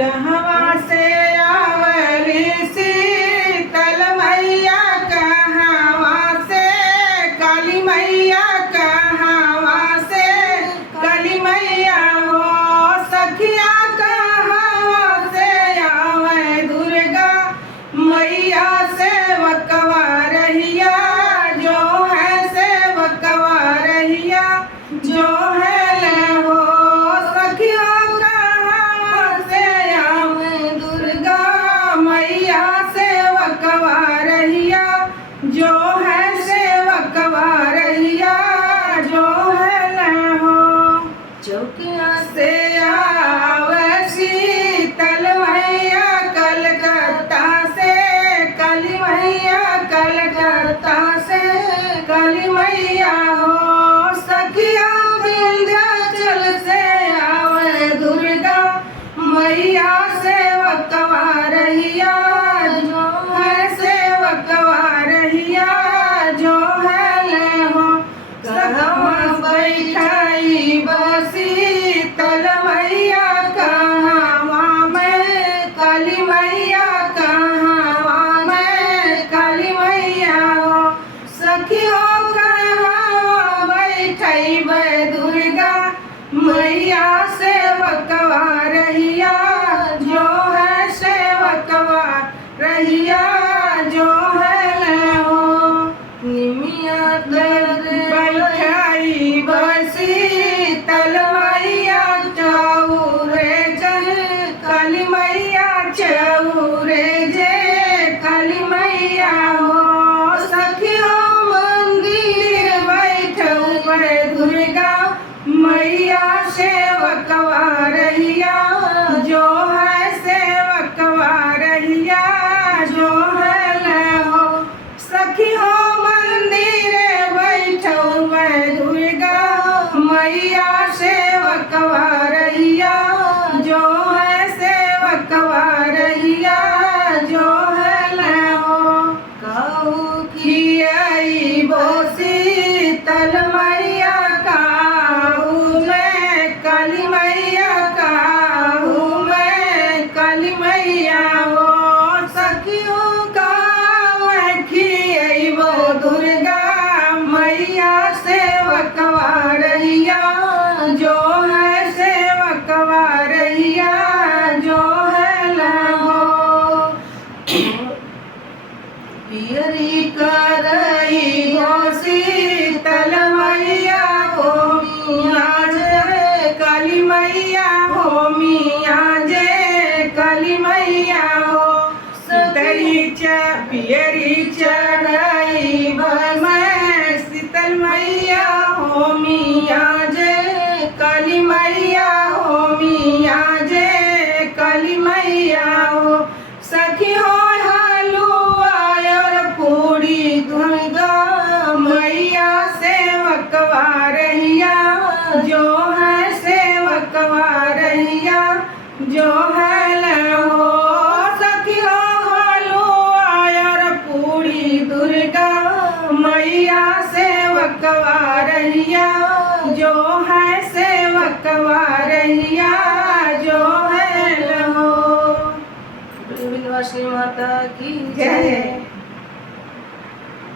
कहवा से आवली शीतल मैया, कहवा से काली मैया, कहवा से काली मैया हो सखिया, कहवा से आवे दुर्गा मैया, सेवकवा रहिया जो है, सेवकवा रहिया जो है ले हो सखिया, कहवा से आवे दुर्गा मैया, सेवकवा रहिया जो है, सेवकवा रहिया जो है ले हो। चौकिया से आवे शीतल मैया, कलकत्ता से काली मैया, कलकत्ता से काली मैया हो सखिया, विंध्याचल से आवे दुर्गा मैया, सेवकवा रहिया जो है, सेवकवा रहिया जो है ले हो। कहवा बैठाई बसी तल मैया, कहवा में काली मैया, कहवा में काली मैया हो सखियो, कहवा बैठाई दुर्गा मैया, सेवकवा रहिया जो है, सेवकवा रहिया जो है ले हो। निमिया तर बैठाई बसी तल मैया, चौरे जय काली मैया, चौरे जय काली मैया हो सखियो, मंदिर बैठऊ दुर्गा मैया, सेवकवा रहिया जो है, सेवकवा रहिया जो है ले हो सखियो, मंदिर बैठऊ दुर्गा मैया, सेवकवा रहिया जो है, सेवकवा रहिया जो है ले हो। कहू खियाई बोसी तल मैया, कहू मैं काली मैया, कहू मैं काली मैया हो सखियो, कहू खियाई बो दुर्गा मैया, सेवकवा रहिया जो है, सेवकवा रहिया जो है ले हो। पियरी करई गोसी तल मैया, हो मिया जय काली मैया, हो मिया जय काली मैया हो शीतली पियरी चढ़ई मैं शीतल मैया, हो मिया जय काली मैया, हो मिया जय काली मैया हो सखी हो। हलुआ और पूरी दुर्गा मैया, सेवकवा रहिया जो है, सेवकवा रहिया जो है ले हो सखी हो। हलुआ और पूरी दुर्गा मैया, सेवकवा रहिया जो है, सेवकवा रहिया जो है ले हो। विंध्यवासिनी माता की जय।